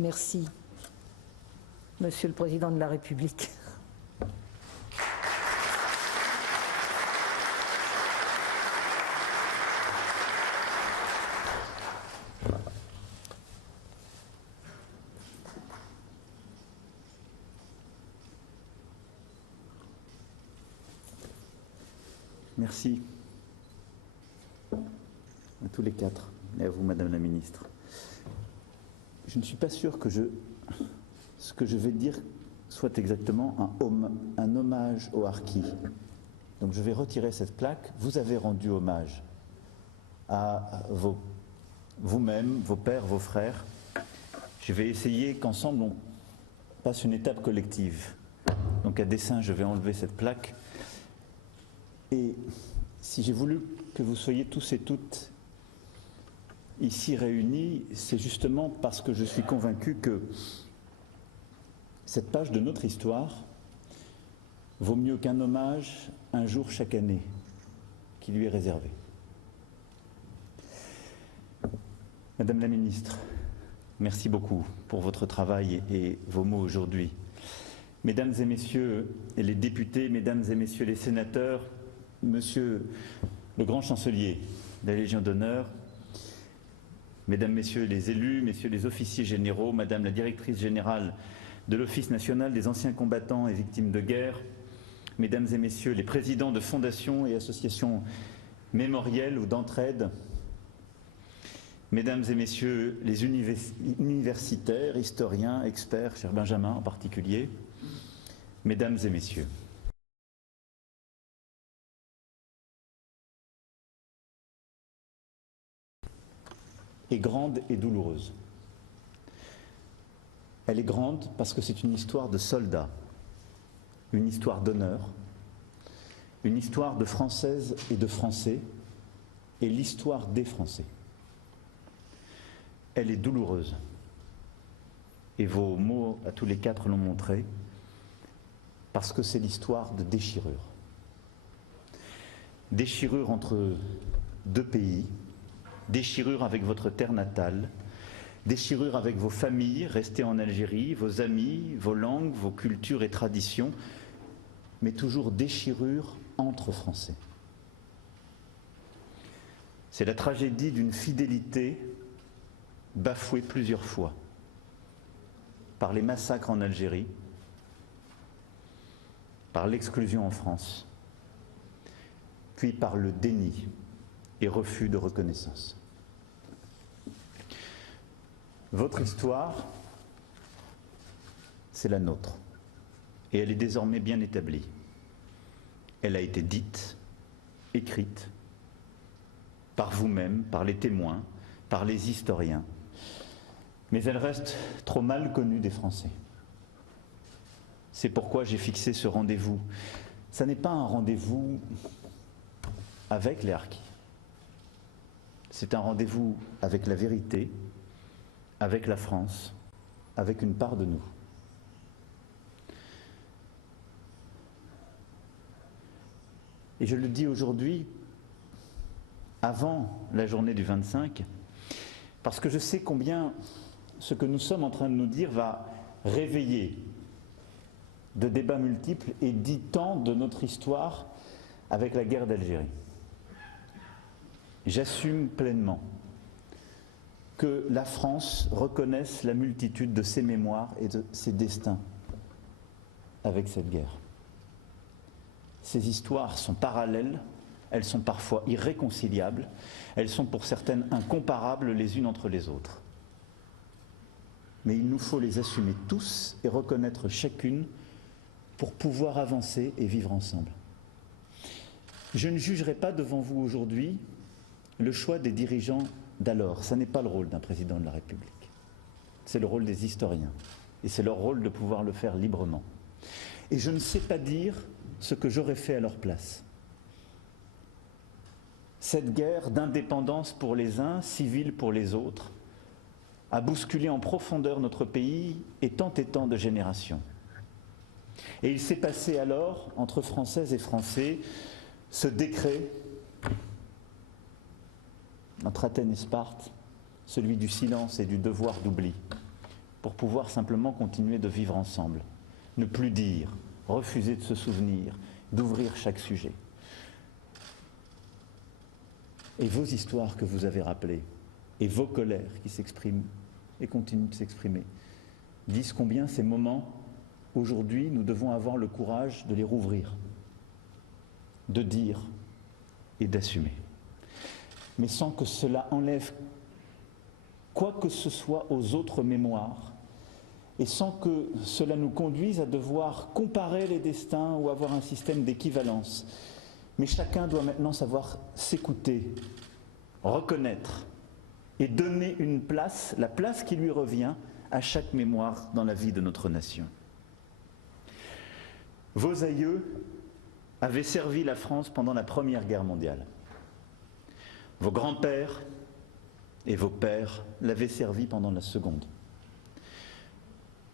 Merci, Monsieur le Président de la République. Merci à tous les quatre et à vous, Madame la Ministre. Je ne suis pas sûr que ce que je vais dire soit exactement un hommage aux harkis. Donc je vais retirer cette plaque. Vous avez rendu hommage à vous-même, vos pères, vos frères. Je vais essayer qu'ensemble on passe une étape collective. Donc à dessein, je vais enlever cette plaque. Et si j'ai voulu que vous soyez tous et toutes ici réunis, c'est justement parce que je suis convaincu que cette page de notre histoire vaut mieux qu'un hommage un jour chaque année qui lui est réservé. Madame la Ministre, merci beaucoup pour votre travail et vos mots aujourd'hui. Mesdames et Messieurs les députés, Mesdames et Messieurs les sénateurs, Monsieur le grand chancelier de la Légion d'honneur, Mesdames, Messieurs les élus, Messieurs les officiers généraux, Madame la directrice générale de l'Office national des anciens combattants et victimes de guerre, Mesdames et Messieurs les présidents de fondations et associations mémorielles ou d'entraide, Mesdames et Messieurs les universitaires, historiens, experts, cher Benjamin en particulier, Mesdames et Messieurs. Est grande et douloureuse. Elle est grande parce que c'est une histoire de soldats, une histoire d'honneur, une histoire de Françaises et de Français, et l'histoire des Français. Elle est douloureuse, et vos mots à tous les quatre l'ont montré, parce que c'est l'histoire de déchirure. Déchirure entre deux pays, déchirure avec votre terre natale, déchirure avec vos familles restées en Algérie, vos amis, vos langues, vos cultures et traditions, mais toujours déchirure entre Français. C'est la tragédie d'une fidélité bafouée plusieurs fois par les massacres en Algérie, par l'exclusion en France, puis par le déni et refus de reconnaissance. Votre histoire, c'est la nôtre, et elle est désormais bien établie. Elle a été dite, écrite, par vous-même, par les témoins, par les historiens, mais elle reste trop mal connue des Français. C'est pourquoi j'ai fixé ce rendez-vous. Ça n'est pas un rendez-vous avec les harkis. C'est un rendez-vous avec la vérité, avec la France, avec une part de nous. Et je le dis aujourd'hui, avant la journée du 25, parce que je sais combien ce que nous sommes en train de nous dire va réveiller de débats multiples et 10 ans de notre histoire avec la guerre d'Algérie. J'assume pleinement que la France reconnaisse la multitude de ses mémoires et de ses destins avec cette guerre. Ces histoires sont parallèles, elles sont parfois irréconciliables, elles sont pour certaines incomparables les unes entre les autres. Mais il nous faut les assumer tous et reconnaître chacune pour pouvoir avancer et vivre ensemble. Je ne jugerai pas devant vous aujourd'hui le choix des dirigeants d'alors. Ça n'est pas le rôle d'un président de la République. C'est le rôle des historiens. Et c'est leur rôle de pouvoir le faire librement. Et je ne sais pas dire ce que j'aurais fait à leur place. Cette guerre d'indépendance pour les uns, civile pour les autres, a bousculé en profondeur notre pays et tant de générations. Et il s'est passé alors, entre Françaises et Français, ce décret entre Athènes et Sparte, celui du silence et du devoir d'oubli, pour pouvoir simplement continuer de vivre ensemble. Ne plus dire, refuser de se souvenir, d'ouvrir chaque sujet. Et vos histoires que vous avez rappelées, et vos colères qui s'expriment et continuent de s'exprimer, disent combien ces moments, aujourd'hui, nous devons avoir le courage de les rouvrir, de dire et d'assumer. Mais sans que cela enlève quoi que ce soit aux autres mémoires, et sans que cela nous conduise à devoir comparer les destins ou avoir un système d'équivalence. Mais chacun doit maintenant savoir s'écouter, reconnaître et donner une place, la place qui lui revient à chaque mémoire dans la vie de notre nation. Vos aïeux avaient servi la France pendant la Première Guerre mondiale. Vos grands-pères et vos pères l'avaient servi pendant la Seconde.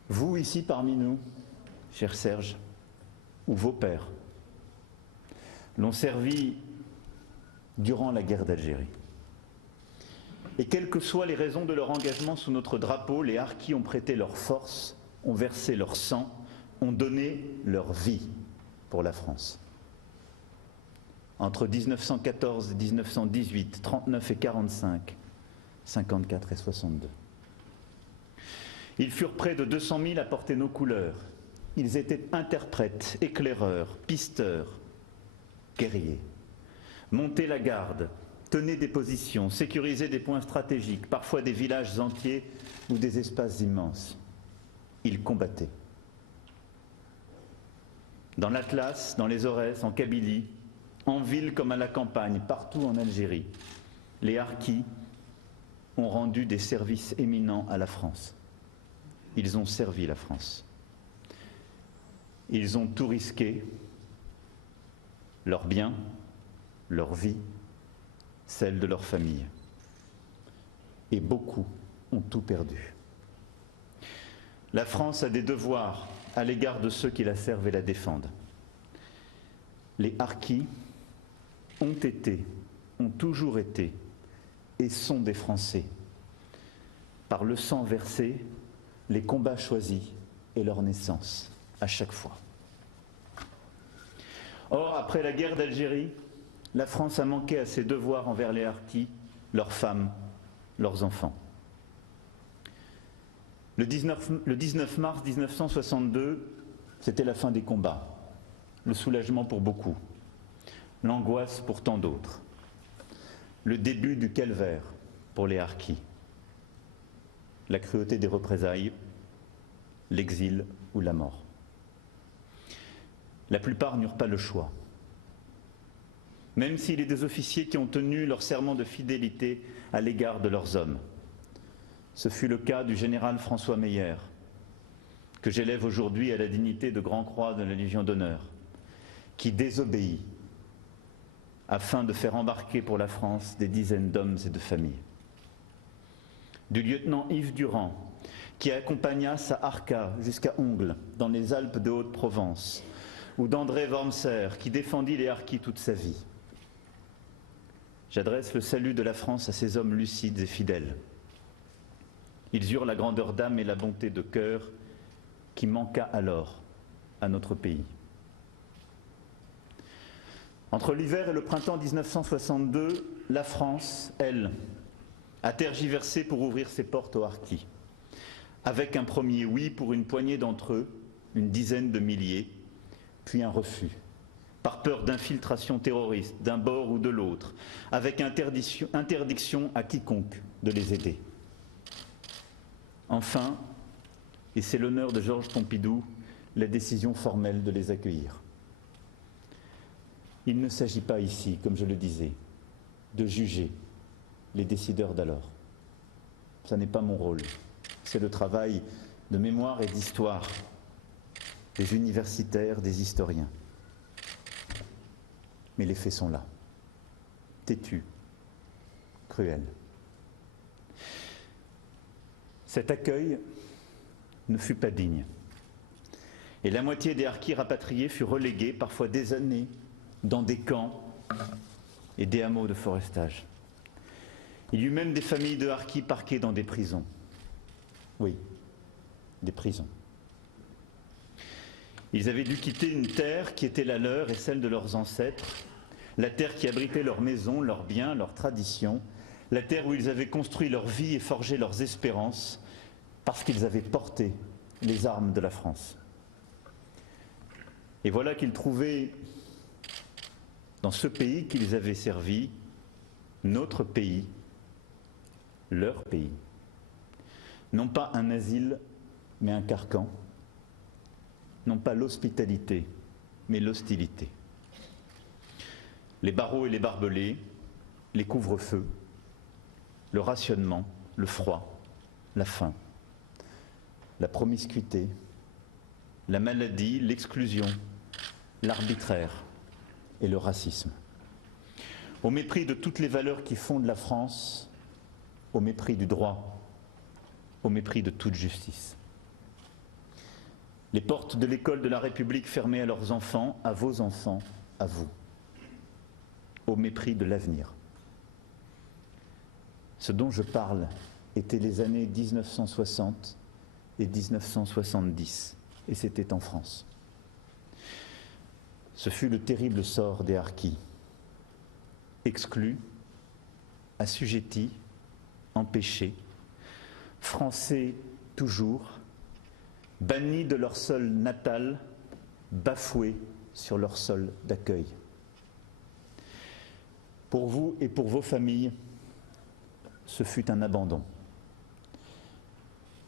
Vous, ici parmi nous, cher Serge, ou vos pères, l'ont servi durant la guerre d'Algérie. Et quelles que soient les raisons de leur engagement sous notre drapeau, les harkis ont prêté leur force, ont versé leur sang, ont donné leur vie pour la France. Entre 1914 et 1918, 39 et 45, 54 et 62. Ils furent près de 200 000 à porter nos couleurs. Ils étaient interprètes, éclaireurs, pisteurs, guerriers. Montaient la garde, tenaient des positions, sécurisaient des points stratégiques, parfois des villages entiers ou des espaces immenses. Ils combattaient. Dans l'Atlas, dans les Aurès, en Kabylie, en ville comme à la campagne, partout en Algérie, les harkis ont rendu des services éminents à la France. Ils ont servi la France. Ils ont tout risqué, leurs biens, leur vie, celle de leur famille. Et beaucoup ont tout perdu. La France a des devoirs à l'égard de ceux qui la servent et la défendent. Les harkis ont été, ont toujours été et sont des Français. Par le sang versé, les combats choisis et leur naissance, à chaque fois. Or, après la guerre d'Algérie, la France a manqué à ses devoirs envers les harkis, leurs femmes, leurs enfants. Le 19 mars 1962, c'était la fin des combats, le soulagement pour beaucoup, l'angoisse pour tant d'autres, le début du calvaire pour les harkis. La cruauté des représailles, l'exil ou la mort. La plupart n'eurent pas le choix. Même s'il est des officiers qui ont tenu leur serment de fidélité à l'égard de leurs hommes. Ce fut le cas du général François Meyer, que j'élève aujourd'hui à la dignité de Grand-Croix de la Légion d'honneur, qui désobéit afin de faire embarquer pour la France des dizaines d'hommes et de familles. Du lieutenant Yves Durand, qui accompagna sa Arca jusqu'à Ongles, dans les Alpes de Haute-Provence, ou d'André Wormser, qui défendit les harkis toute sa vie. J'adresse le salut de la France à ces hommes lucides et fidèles. Ils eurent la grandeur d'âme et la bonté de cœur qui manqua alors à notre pays. Entre l'hiver et le printemps 1962, la France, elle, a tergiversé pour ouvrir ses portes aux harkis, avec un premier oui pour une poignée d'entre eux, une dizaine de milliers, puis un refus, par peur d'infiltration terroriste d'un bord ou de l'autre, avec interdiction à quiconque de les aider. Enfin, et c'est l'honneur de Georges Pompidou, la décision formelle de les accueillir. Il ne s'agit pas ici, comme je le disais, de juger les décideurs d'alors. Ce n'est pas mon rôle. C'est le travail de mémoire et d'histoire des universitaires, des historiens. Mais les faits sont là, têtus, cruels. Cet accueil ne fut pas digne. Et la moitié des harkis rapatriés fut reléguée, parfois des années, dans des camps et des hameaux de forestage. Il y eut même des familles de harkis parquées dans des prisons. Oui, des prisons. Ils avaient dû quitter une terre qui était la leur et celle de leurs ancêtres, la terre qui abritait leurs maisons, leurs biens, leurs traditions, la terre où ils avaient construit leur vie et forgé leurs espérances, parce qu'ils avaient porté les armes de la France. Et voilà qu'ils trouvaient dans ce pays qu'ils avaient servi, notre pays, leur pays. Non pas un asile, mais un carcan. Non pas l'hospitalité, mais l'hostilité. Les barreaux et les barbelés, les couvre-feux, le rationnement, le froid, la faim, la promiscuité, la maladie, l'exclusion, l'arbitraire et le racisme. Au mépris de toutes les valeurs qui fondent la France, au mépris du droit, au mépris de toute justice. Les portes de l'école de la République fermées à leurs enfants, à vos enfants, à vous, au mépris de l'avenir. Ce dont je parle étaient les années 1960 et 1970, et c'était en France. Ce fut le terrible sort des harkis, exclus, assujettis, empêchés, français toujours, bannis de leur sol natal, bafoués sur leur sol d'accueil. Pour vous et pour vos familles, ce fut un abandon.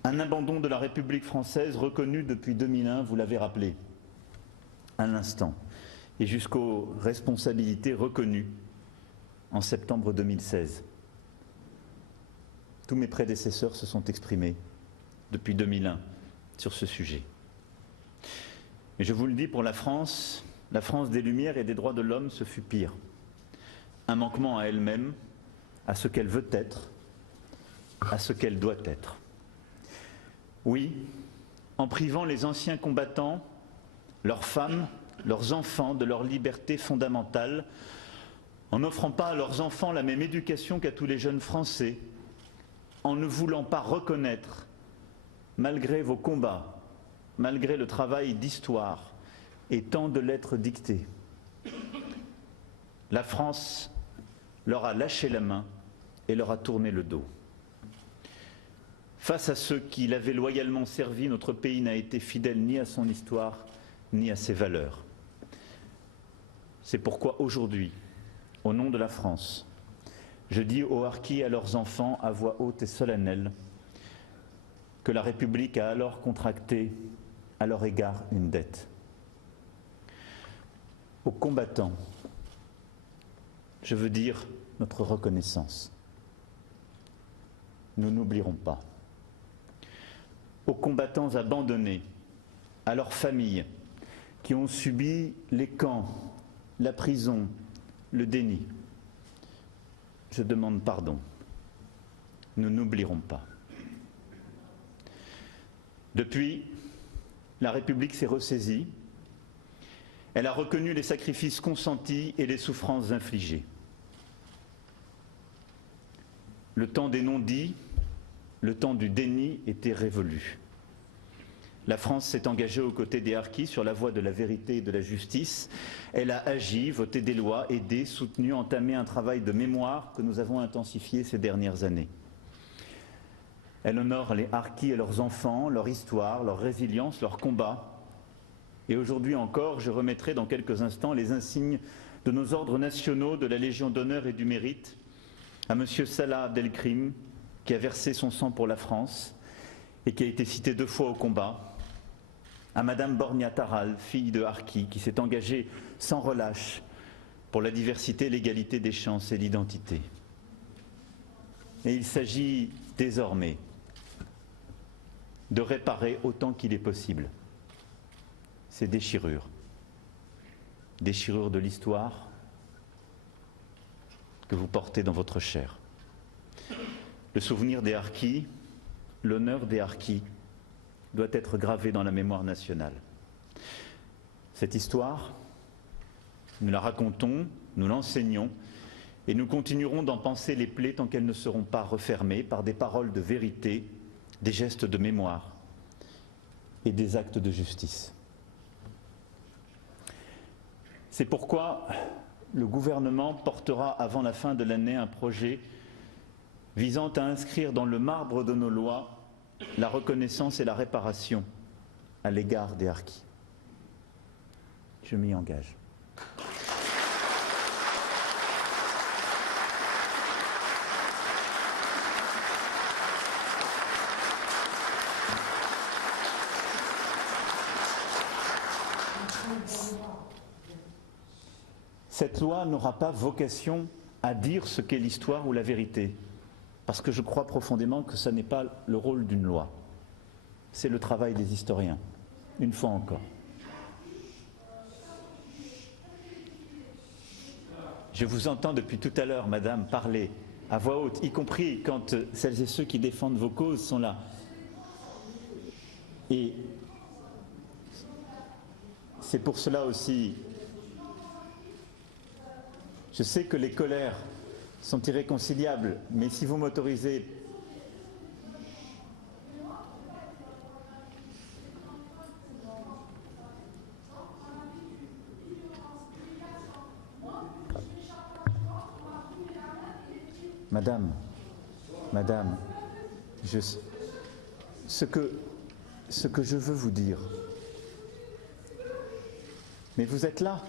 Un abandon de la République française reconnu depuis 2001, vous l'avez rappelé, à l'instant, et jusqu'aux responsabilités reconnues en septembre 2016. Tous mes prédécesseurs se sont exprimés depuis 2001 sur ce sujet. Mais je vous le dis, pour la France des Lumières et des droits de l'homme, ce fut pire. Un manquement à elle-même, à ce qu'elle veut être, à ce qu'elle doit être. Oui, en privant les anciens combattants, leurs femmes, leurs enfants de leur liberté fondamentale, en n'offrant pas à leurs enfants la même éducation qu'à tous les jeunes Français, en ne voulant pas reconnaître, malgré vos combats, malgré le travail d'histoire et tant de lettres dictées, la France leur a lâché la main et leur a tourné le dos. Face à ceux qui l'avaient loyalement servi, notre pays n'a été fidèle ni à son histoire, ni à ses valeurs. C'est pourquoi aujourd'hui, au nom de la France, je dis aux harkis et à leurs enfants à voix haute et solennelle que la République a alors contracté à leur égard une dette. Aux combattants, je veux dire notre reconnaissance. Nous n'oublierons pas. Aux combattants abandonnés, à leurs familles qui ont subi les camps, la prison, le déni, je demande pardon. Nous n'oublierons pas. Depuis, la République s'est ressaisie. Elle a reconnu les sacrifices consentis et les souffrances infligées. Le temps des non-dits, le temps du déni était révolu. La France s'est engagée aux côtés des harkis sur la voie de la vérité et de la justice. Elle a agi, voté des lois, aidé, soutenu, entamé un travail de mémoire que nous avons intensifié ces dernières années. Elle honore les harkis et leurs enfants, leur histoire, leur résilience, leur combat. Et aujourd'hui encore, je remettrai dans quelques instants les insignes de nos ordres nationaux, de la Légion d'honneur et du mérite, à M. Salah Abdelkrim, qui a versé son sang pour la France et qui a été cité 2 fois au combat, à Madame Bornia Taral, fille de harki, qui s'est engagée sans relâche pour la diversité, l'égalité des chances et l'identité. Et il s'agit désormais de réparer autant qu'il est possible ces déchirures de l'histoire que vous portez dans votre chair. Le souvenir des harkis, l'honneur des harkis doit être gravé dans la mémoire nationale. Cette histoire, nous la racontons, nous l'enseignons et nous continuerons d'en panser les plaies tant qu'elles ne seront pas refermées par des paroles de vérité, des gestes de mémoire et des actes de justice. C'est pourquoi le gouvernement portera avant la fin de l'année un projet visant à inscrire dans le marbre de nos lois la reconnaissance et la réparation à l'égard des harkis. Je m'y engage. Cette loi n'aura pas vocation à dire ce qu'est l'histoire ou la vérité, parce que je crois profondément que ce n'est pas le rôle d'une loi. C'est le travail des historiens, une fois encore. Je vous entends depuis tout à l'heure, Madame, parler à voix haute, y compris quand celles et ceux qui défendent vos causes sont là. Et c'est pour cela aussi, je sais que les colères sont irréconciliables, mais si vous m'autorisez, Madame, ce que je veux vous dire, mais vous êtes là.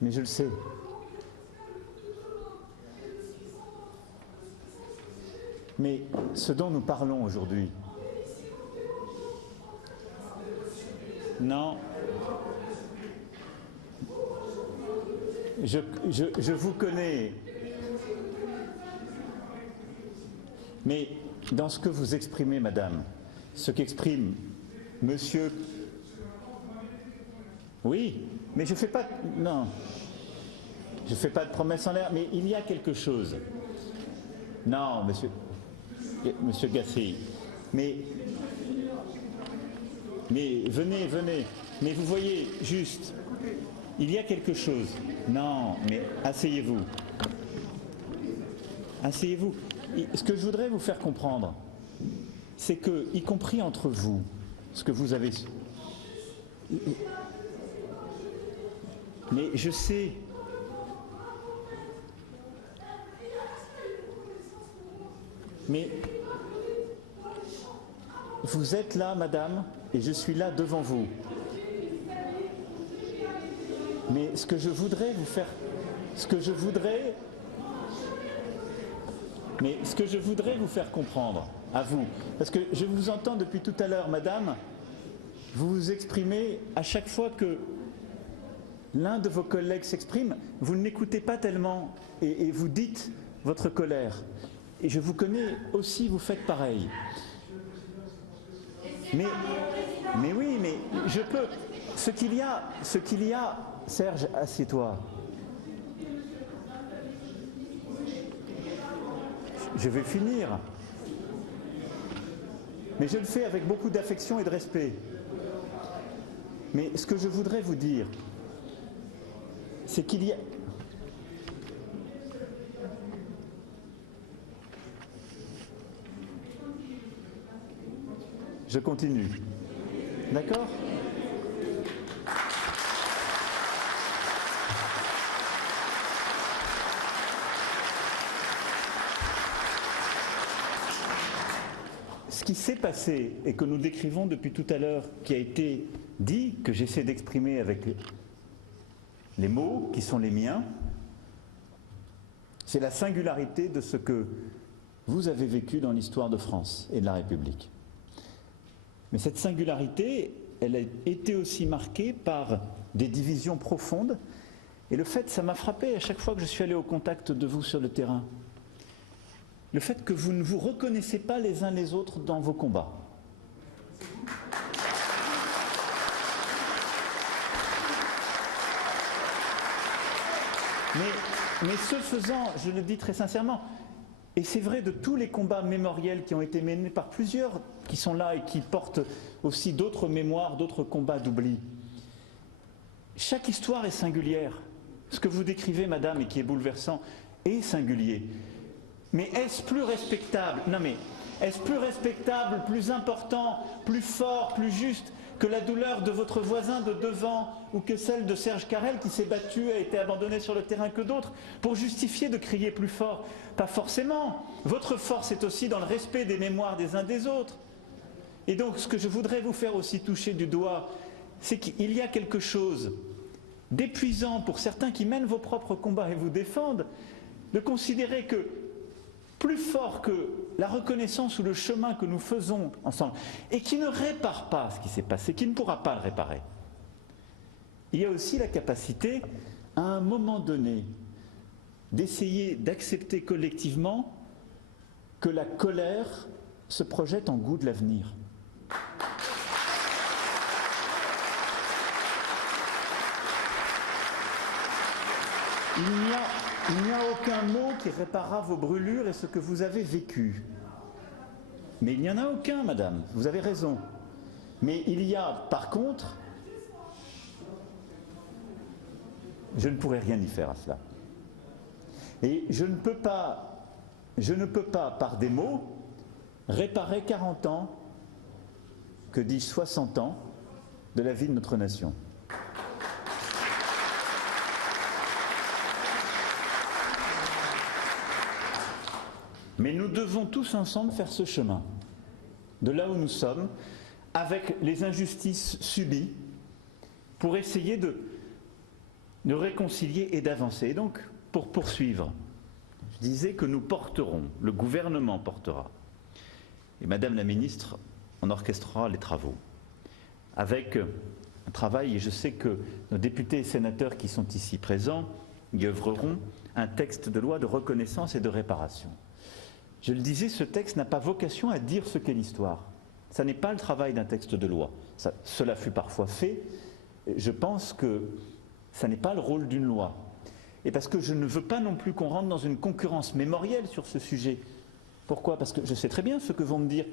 Mais je le sais. Mais ce dont nous parlons aujourd'hui, non, je vous connais, mais dans ce que vous exprimez, Madame, ce qu'exprime Monsieur... Oui, mais je ne fais pas... Non, je ne fais pas de promesses en l'air, mais il y a quelque chose. Non, Monsieur Gasset, mais venez, mais vous voyez, juste, il y a quelque chose. Non, mais asseyez-vous. Asseyez-vous. Ce que je voudrais vous faire comprendre, c'est que, y compris entre vous, ce que vous avez... Mais je sais... Mais vous êtes là, Madame, et je suis là devant vous. Mais ce que je voudrais vous faire... Ce que je voudrais vous faire comprendre, à vous, parce que je vous entends depuis tout à l'heure, Madame, vous vous exprimez à chaque fois que l'un de vos collègues s'exprime, vous ne l'écoutez pas tellement et vous dites votre colère. Et je vous connais aussi, vous faites pareil. Mais oui, mais je peux. Ce qu'il y a, Serge, assieds-toi. Je vais finir. Mais je le fais avec beaucoup d'affection et de respect. Mais ce que je voudrais vous dire, c'est qu'il y a... Je continue. D'accord ? Ce qui s'est passé et que nous décrivons depuis tout à l'heure, qui a été dit, que j'essaie d'exprimer avec les mots qui sont les miens, c'est la singularité de ce que vous avez vécu dans l'histoire de France et de la République. Mais cette singularité, elle a été aussi marquée par des divisions profondes. Et le fait, ça m'a frappé à chaque fois que je suis allé au contact de vous sur le terrain. Le fait que vous ne vous reconnaissez pas les uns les autres dans vos combats. Mais ce faisant, je le dis très sincèrement, et c'est vrai de tous les combats mémoriels qui ont été menés par plusieurs qui sont là et qui portent aussi d'autres mémoires, d'autres combats d'oubli. Chaque histoire est singulière. Ce que vous décrivez, madame, et qui est bouleversant, est singulier. Mais est-ce plus respectable? Non mais, est-ce plus respectable, plus important, plus fort, plus juste que la douleur de votre voisin de devant ou que celle de Serge Carrel qui s'est battu, a été abandonné sur le terrain que d'autres pour justifier de crier plus fort? Pas forcément. Votre force est aussi dans le respect des mémoires des uns des autres. Et donc ce que je voudrais vous faire aussi toucher du doigt, c'est qu'il y a quelque chose d'épuisant pour certains qui mènent vos propres combats et vous défendent, de considérer que plus fort que la reconnaissance ou le chemin que nous faisons ensemble, et qui ne répare pas ce qui s'est passé, qui ne pourra pas le réparer, il y a aussi la capacité, à un moment donné, d'essayer d'accepter collectivement que la colère se projette en goût de l'avenir. Il n'y a aucun mot qui réparera vos brûlures et ce que vous avez vécu. Mais il n'y en a aucun, madame, vous avez raison. Mais il y a, par contre, je ne pourrais rien y faire à cela. Et je ne peux pas, par des mots, réparer 40 ans, que dis-je 60 ans, de la vie de notre nation. Mais nous devons tous ensemble faire ce chemin, de là où nous sommes, avec les injustices subies, pour essayer de réconcilier et d'avancer. Et donc, pour poursuivre, je disais que nous porterons, le gouvernement portera, et Madame la Ministre en orchestrera les travaux, avec un travail, et je sais que nos députés et sénateurs qui sont ici présents y œuvreront, un texte de loi de reconnaissance et de réparation. Je le disais, ce texte n'a pas vocation à dire ce qu'est l'histoire. Ça n'est pas le travail d'un texte de loi. Cela fut parfois fait. Je pense que ça n'est pas le rôle d'une loi. Et parce que je ne veux pas non plus qu'on rentre dans une concurrence mémorielle sur ce sujet. Pourquoi? Parce que je sais très bien ce que vont me dire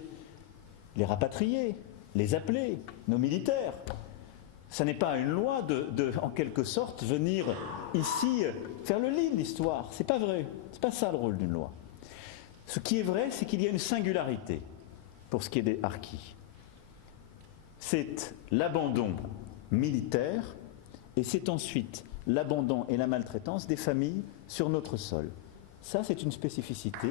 les rapatriés, les appelés, nos militaires. Ça n'est pas une loi en quelque sorte, venir ici faire le lit de l'histoire. C'est pas vrai. C'est pas ça le rôle d'une loi. Ce qui est vrai, c'est qu'il y a une singularité pour ce qui est des harkis. C'est l'abandon militaire et c'est ensuite l'abandon et la maltraitance des familles sur notre sol. Ça, c'est une spécificité.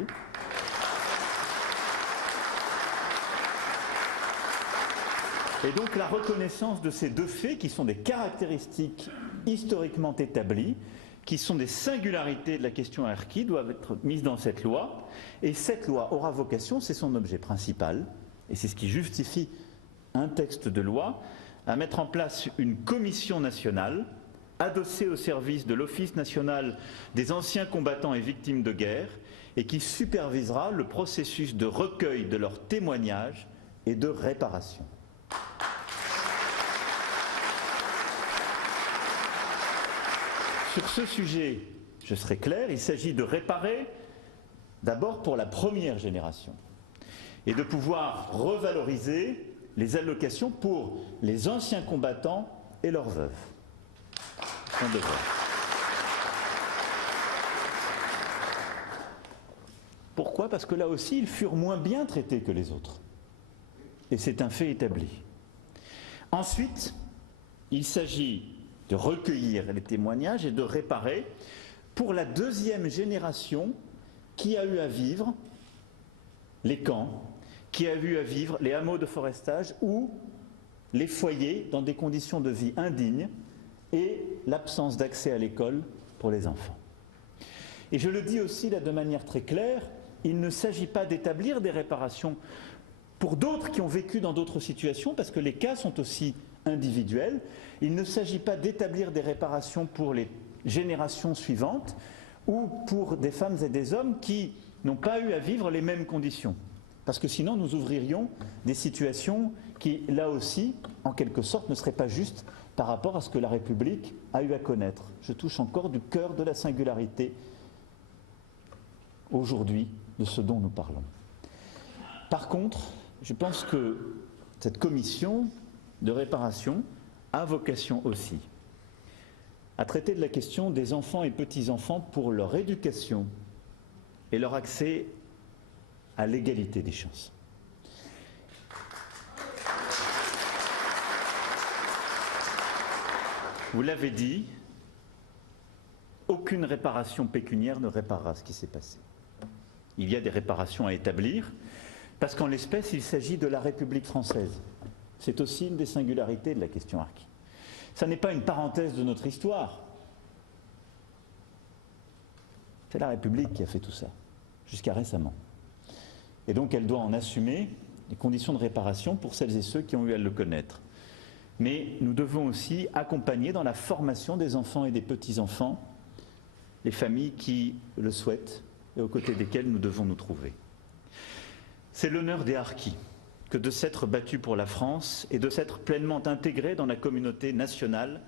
Et donc la reconnaissance de ces deux faits qui sont des caractéristiques historiquement établies, qui sont des singularités de la question harkie, doivent être mises dans cette loi. Et cette loi aura vocation, c'est son objet principal, et c'est ce qui justifie un texte de loi, à mettre en place une commission nationale, adossée au service de l'Office national des anciens combattants et victimes de guerre, et qui supervisera le processus de recueil de leurs témoignages et de réparation. Sur ce sujet, je serai clair, il s'agit de réparer d'abord pour la première génération et de pouvoir revaloriser les allocations pour les anciens combattants et leurs veuves. Son devoir. Pourquoi? Parce que là aussi, ils furent moins bien traités que les autres. Et c'est un fait établi. Ensuite, il s'agit de recueillir les témoignages et de réparer pour la deuxième génération qui a eu à vivre les camps, qui a eu à vivre les hameaux de forestage ou les foyers dans des conditions de vie indignes et l'absence d'accès à l'école pour les enfants. Et je le dis aussi là de manière très claire, il ne s'agit pas d'établir des réparations pour d'autres qui ont vécu dans d'autres situations, parce que les cas sont aussi individuels. Il ne s'agit pas d'établir des réparations pour les générations suivantes ou pour des femmes et des hommes qui n'ont pas eu à vivre les mêmes conditions. Parce que sinon, nous ouvririons des situations qui, là aussi, en quelque sorte, ne seraient pas justes par rapport à ce que la République a eu à connaître. Je touche encore du cœur de la singularité aujourd'hui de ce dont nous parlons. Par contre, je pense que cette commission de réparation a vocation aussi à traiter de la question des enfants et petits-enfants pour leur éducation et leur accès à l'égalité des chances. Vous l'avez dit, aucune réparation pécuniaire ne réparera ce qui s'est passé. Il y a des réparations à établir, parce qu'en l'espèce, il s'agit de la République française. C'est aussi une des singularités de la question harkie. Ça n'est pas une parenthèse de notre histoire. C'est la République qui a fait tout ça, jusqu'à récemment. Et donc elle doit en assumer les conditions de réparation pour celles et ceux qui ont eu à le connaître. Mais nous devons aussi accompagner dans la formation des enfants et des petits-enfants les familles qui le souhaitent et aux côtés desquelles nous devons nous trouver. C'est l'honneur des harkis que de s'être battus pour la France et de s'être pleinement intégrés dans la communauté nationale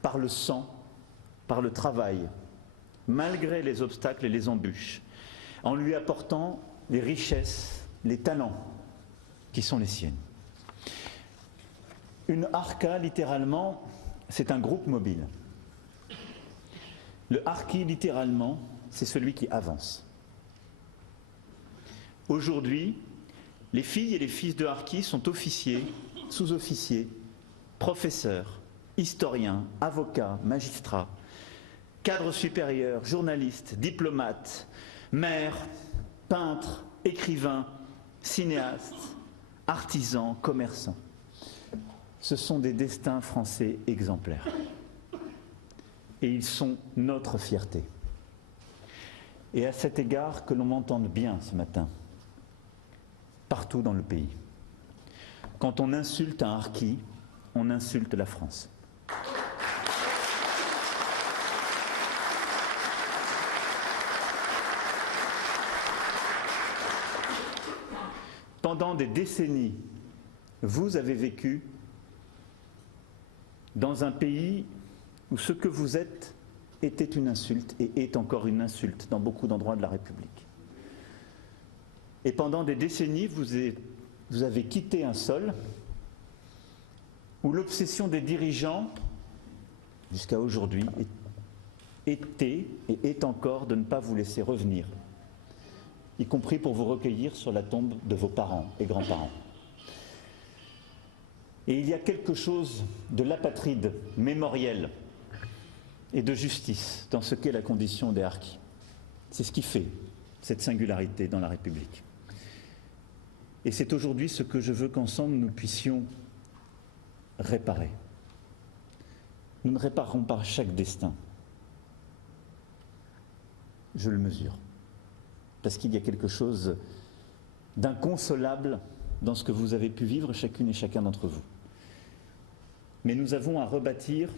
par le sang, par le travail, malgré les obstacles et les embûches, en lui apportant les richesses, les talents qui sont les siennes. Une harka, littéralement, c'est un groupe mobile. Le harki, littéralement, c'est celui qui avance. Aujourd'hui, les filles et les fils de harki sont officiers, sous-officiers, professeurs, historiens, avocats, magistrats, cadres supérieurs, journalistes, diplomates, maires, peintres, écrivains, cinéastes, artisans, commerçants. Ce sont des destins français exemplaires. Et ils sont notre fierté. Et à cet égard, que l'on m'entende bien ce matin, partout dans le pays. Quand on insulte un harki, on insulte la France. Pendant des décennies, vous avez vécu dans un pays où ce que vous êtes était une insulte et est encore une insulte dans beaucoup d'endroits de la République. Et pendant des décennies, vous avez quitté un sol où l'obsession des dirigeants, jusqu'à aujourd'hui, était et est encore de ne pas vous laisser revenir, y compris pour vous recueillir sur la tombe de vos parents et grands-parents. Et il y a quelque chose de l'apatride mémorielle et de justice dans ce qu'est la condition des harkis. C'est ce qui fait cette singularité dans la République. Et c'est aujourd'hui ce que je veux qu'ensemble nous puissions réparer. Nous ne réparerons pas chaque destin. Je le mesure. Parce qu'il y a quelque chose d'inconsolable dans ce que vous avez pu vivre chacune et chacun d'entre vous. Mais nous avons à rebâtir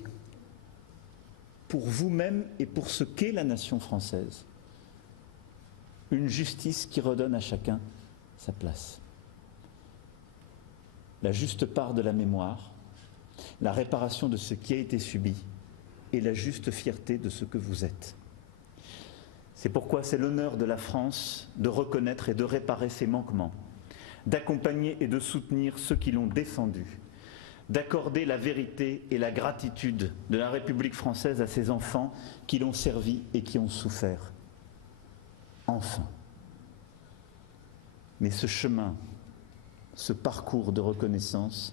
pour vous-même et pour ce qu'est la nation française une justice qui redonne à chacun sa place. La juste part de la mémoire, la réparation de ce qui a été subi et la juste fierté de ce que vous êtes. C'est pourquoi c'est l'honneur de la France de reconnaître et de réparer ses manquements, d'accompagner et de soutenir ceux qui l'ont défendu, d'accorder la vérité et la gratitude de la République française à ses enfants qui l'ont servi et qui ont souffert. Enfin. Mais ce chemin, ce parcours de reconnaissance